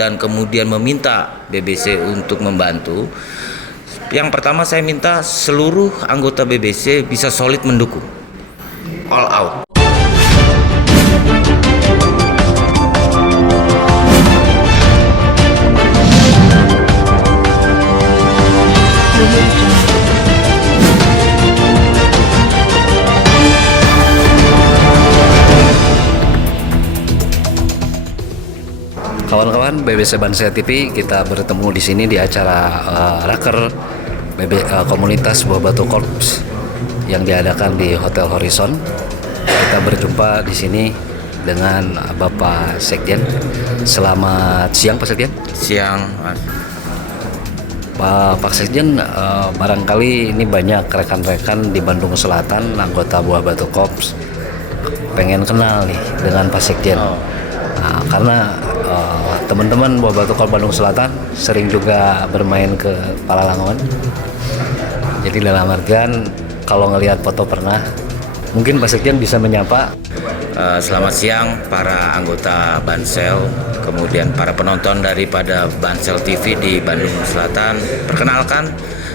dan kemudian meminta BBC untuk membantu, yang pertama saya minta seluruh anggota BBC bisa solid mendukung, all out. Kawan-kawan BBC Bansel TV, kita bertemu di sini di acara Raker Komunitas Buah Batu Korps yang diadakan di Hotel Horizon. Kita berjumpa di sini dengan Bapak Sekjen. Selamat siang Pak Sekjen. Siang, Mas. Pak Sekjen, barangkali ini banyak rekan-rekan di Bandung Selatan, anggota Buah Batu Korps, pengen kenal nih dengan Pak Sekjen. Nah, karena teman-teman Buah Batu Korps Bandung Selatan sering juga bermain ke Palalangon. Jadi dalam artian kalau ngelihat foto pernah, mungkin Pak Sekjen bisa menyapa. Selamat siang para anggota Bansel, kemudian para penonton daripada Bansel TV di Bandung Selatan. Perkenalkan,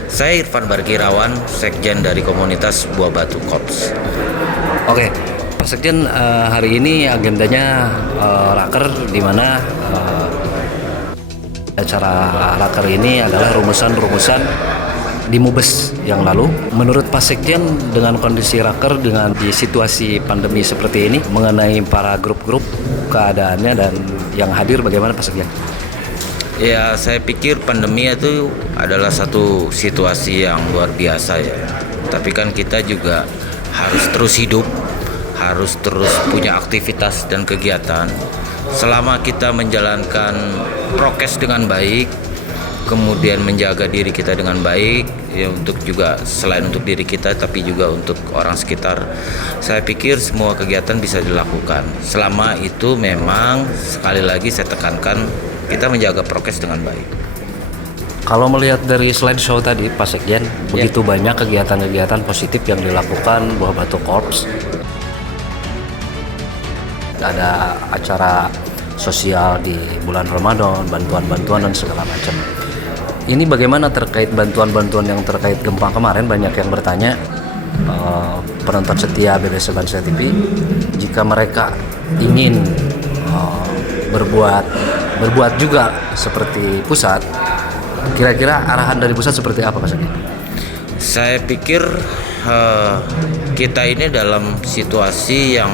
saya Irfan Barkirawan, Sekjen dari komunitas Buah Batu Korps. Oke, Pak Sekjen, hari ini agendanya Raker, di mana acara Raker ini adalah rumusan-rumusan di Mubes yang lalu. Menurut Pak Sekjen, dengan kondisi Raker dengan di situasi pandemi seperti ini, mengenai para grup-grup, keadaannya dan yang hadir, bagaimana Pak Sekjen? Ya, saya pikir pandemi itu adalah satu situasi yang luar biasa ya. Tapi kan kita juga harus terus hidup, harus terus punya aktivitas dan kegiatan. Selama kita menjalankan prokes dengan baik, kemudian menjaga diri kita dengan baik, ya, untuk juga selain untuk diri kita tapi juga untuk orang sekitar, saya pikir semua kegiatan bisa dilakukan selama itu memang, sekali lagi saya tekankan, kita menjaga prokes dengan baik. Kalau melihat dari slideshow tadi Pak Sekjen, begitu banyak kegiatan-kegiatan positif yang dilakukan Buah Batu Korps. Ada acara sosial di bulan Ramadan, bantuan-bantuan dan segala macam. Ini bagaimana terkait bantuan-bantuan yang terkait gempa kemarin? Banyak yang bertanya, penonton setia BBC Bansel TV, jika mereka ingin berbuat juga seperti pusat, kira-kira arahan dari pusat seperti apa Pak Sekjen? Saya pikir kita ini dalam situasi yang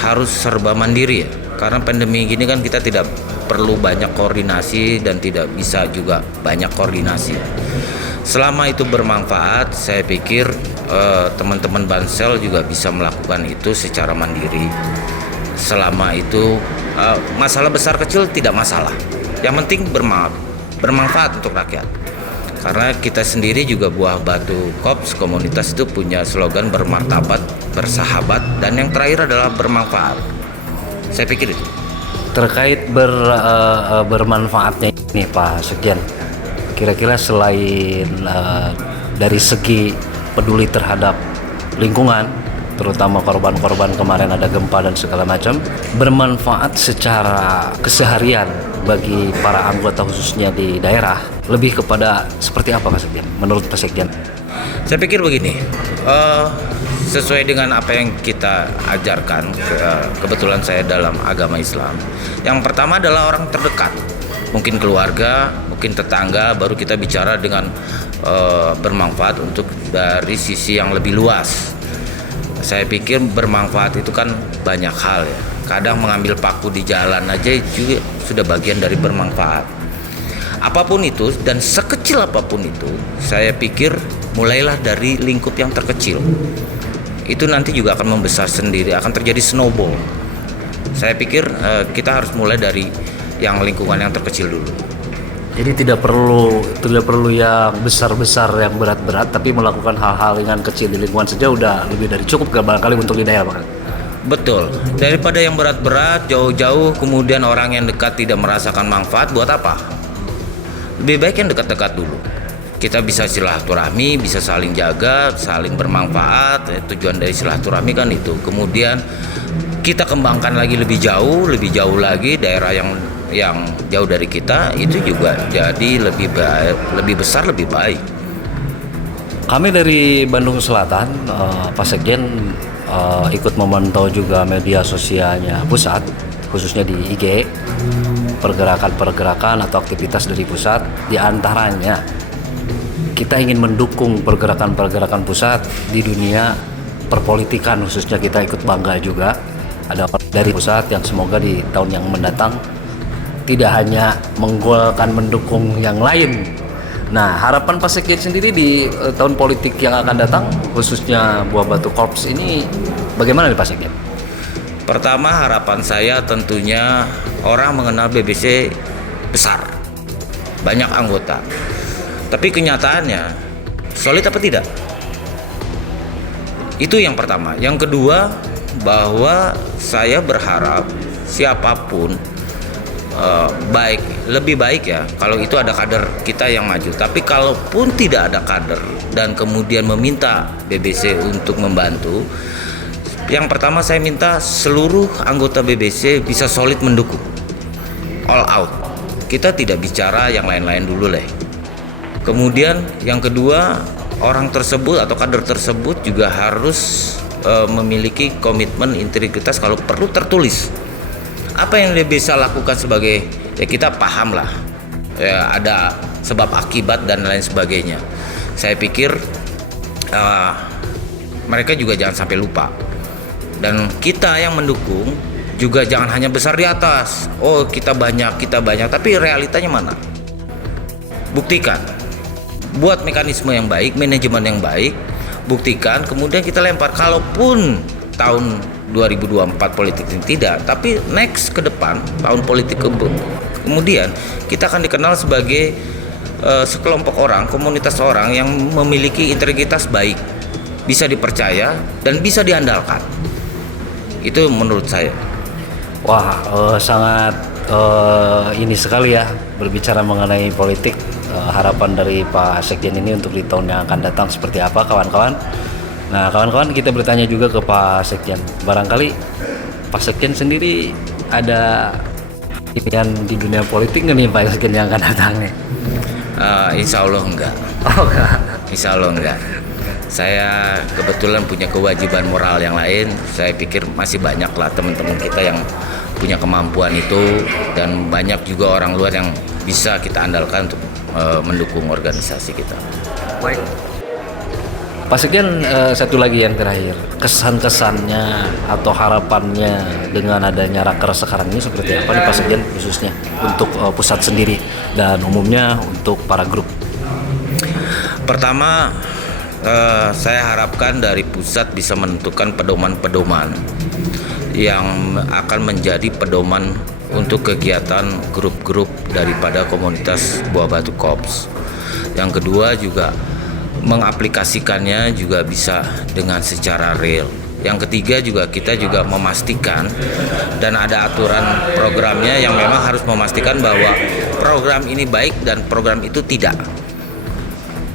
harus serba mandiri ya, karena pandemi gini kan kita tidak perlu banyak koordinasi dan tidak bisa juga banyak koordinasi. Selama itu bermanfaat, saya pikir teman-teman Bansel juga bisa melakukan itu secara mandiri. Selama itu masalah besar kecil tidak masalah, yang penting bermanfaat untuk rakyat. Karena kita sendiri juga Buah Batu Korps komunitas itu punya slogan bermartabat, bersahabat, dan yang terakhir adalah bermanfaat. Saya pikir itu. Terkait bermanfaatnya ini Pak Sekjen, kira-kira selain dari segi peduli terhadap lingkungan, terutama korban-korban kemarin ada gempa dan segala macam, bermanfaat secara keseharian bagi para anggota khususnya di daerah, lebih kepada seperti apa Pak Sekjen menurut Pak Sekjen? Saya pikir begini, sesuai dengan apa yang kita ajarkan, kebetulan saya dalam agama Islam, yang pertama adalah orang terdekat, mungkin keluarga, mungkin tetangga, baru kita bicara dengan bermanfaat untuk dari sisi yang lebih luas. Saya pikir bermanfaat itu kan banyak hal ya, kadang mengambil paku di jalan aja juga sudah bagian dari bermanfaat. Apapun itu dan sekecil apapun itu, saya pikir mulailah dari lingkup yang terkecil. Itu nanti juga akan membesar sendiri, akan terjadi snowball. Saya pikir kita harus mulai dari yang lingkungan yang terkecil dulu. Jadi tidak perlu yang besar-besar, yang berat-berat, tapi melakukan hal-hal ringan kecil di lingkungan saja udah lebih dari cukup barangkali untuk di daerah Pak. Betul. Daripada yang berat-berat jauh-jauh kemudian orang yang dekat tidak merasakan manfaat, buat apa? Lebih baik yang dekat-dekat dulu. kita bisa silaturahmi, bisa saling jaga, saling bermanfaat. Tujuan dari silaturahmi kan itu. Kemudian kita kembangkan lagi lebih jauh lagi daerah yang jauh dari kita itu juga jadi lebih baik, lebih besar, lebih baik. Kami dari Bandung Selatan, Pak Sekjen ikut memantau juga media sosialnya pusat, khususnya di IG, pergerakan-pergerakan atau aktivitas dari pusat. Di antaranya kita ingin mendukung pergerakan-pergerakan pusat di dunia perpolitikan, khususnya kita ikut bangga juga ada dari pusat yang semoga di tahun yang mendatang tidak hanya menggolkan mendukung yang lain. Nah, harapan Pak Sekjen sendiri di tahun politik yang akan datang, khususnya Buah Batu Korps ini, bagaimana nih Pak Sekjen? Pertama, harapan saya tentunya orang mengenal BBC besar, banyak anggota. Tapi kenyataannya, solid apa tidak? Itu yang pertama. Yang kedua, bahwa saya berharap siapapun lebih baik ya kalau itu ada kader kita yang maju. Tapi kalaupun tidak ada kader dan kemudian meminta BBC untuk membantu, yang pertama saya minta seluruh anggota BBC bisa solid mendukung, all out. Kita tidak bicara yang lain-lain dulu lah. Kemudian yang kedua, orang tersebut atau kader tersebut juga harus memiliki komitmen integritas, kalau perlu tertulis. Apa yang dia bisa lakukan sebagai, ya kita paham lah, ya ada sebab akibat dan lain sebagainya. Saya pikir mereka juga jangan sampai lupa. Dan kita yang mendukung juga jangan hanya besar di atas. Oh kita banyak, tapi realitanya mana? Buktikan. Buat mekanisme yang baik, manajemen yang baik, buktikan, kemudian kita lempar. Kalaupun tahun 2024 politik ini tidak, tapi next ke depan tahun politik kemudian kita akan dikenal sebagai sekelompok orang, komunitas orang yang memiliki integritas baik, bisa dipercaya dan bisa diandalkan. Itu menurut saya. Wah, sangat ini sekali ya berbicara mengenai politik. Harapan dari Pak Sekjen ini untuk di tahun yang akan datang seperti apa, kawan-kawan. Nah, kawan-kawan, kita bertanya juga ke Pak Sekjen. Barangkali Pak Sekjen sendiri ada pilihan di dunia politik nggak nih Pak Sekjen yang akan datang nih? Insya Allah enggak. Oh, enggak. Insya Allah enggak. Saya kebetulan punya kewajiban moral yang lain. Saya pikir masih banyak lah teman-teman kita yang punya kemampuan itu, dan banyak juga orang luar yang bisa kita andalkan untuk mendukung organisasi kita. Baik. Pak Sekjen, satu lagi yang terakhir, kesan-kesannya atau harapannya dengan adanya raker sekarang ini seperti apa nih Pak Sekjen, khususnya untuk pusat sendiri dan umumnya untuk para grup? Pertama, saya harapkan dari pusat bisa menentukan pedoman-pedoman yang akan menjadi pedoman untuk kegiatan grup-grup daripada komunitas Buah Batu Korps. Yang kedua juga mengaplikasikannya juga bisa dengan secara real. Yang ketiga juga kita juga memastikan dan ada aturan programnya yang memang harus memastikan bahwa program ini baik dan program itu tidak.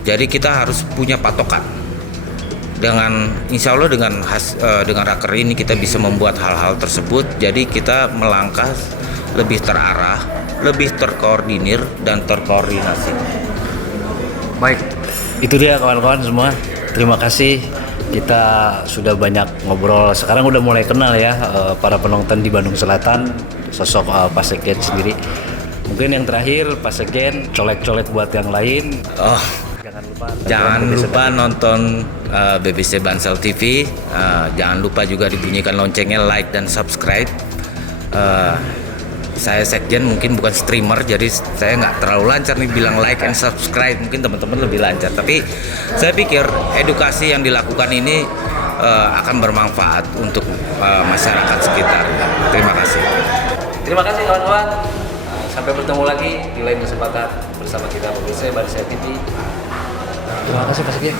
Jadi kita harus punya patokan. Dengan insya Allah dengan raker ini kita bisa membuat hal-hal tersebut. Jadi kita melangkah lebih terarah, lebih terkoordinir dan terkoordinasi. Baik, itu dia kawan-kawan semua. Terima kasih, kita sudah banyak ngobrol. Sekarang udah mulai kenal ya para penonton di Bandung Selatan, sosok Pak Sekjen sendiri. Mungkin yang terakhir Pak Sekjen, colek-colek buat yang lain. Jangan lupa nonton BBC Bansel TV. Jangan lupa juga dibunyikan loncengnya, like dan subscribe. Saya Sekjen mungkin bukan streamer, jadi saya nggak terlalu lancar nih bilang like and subscribe. Mungkin teman-teman lebih lancar, tapi saya pikir edukasi yang dilakukan ini akan bermanfaat untuk masyarakat sekitar. Terima kasih. Terima kasih kawan-kawan. Sampai bertemu lagi di lain kesempatan bersama kita BBC Bansel TV. Terima kasih Pak Sekjen.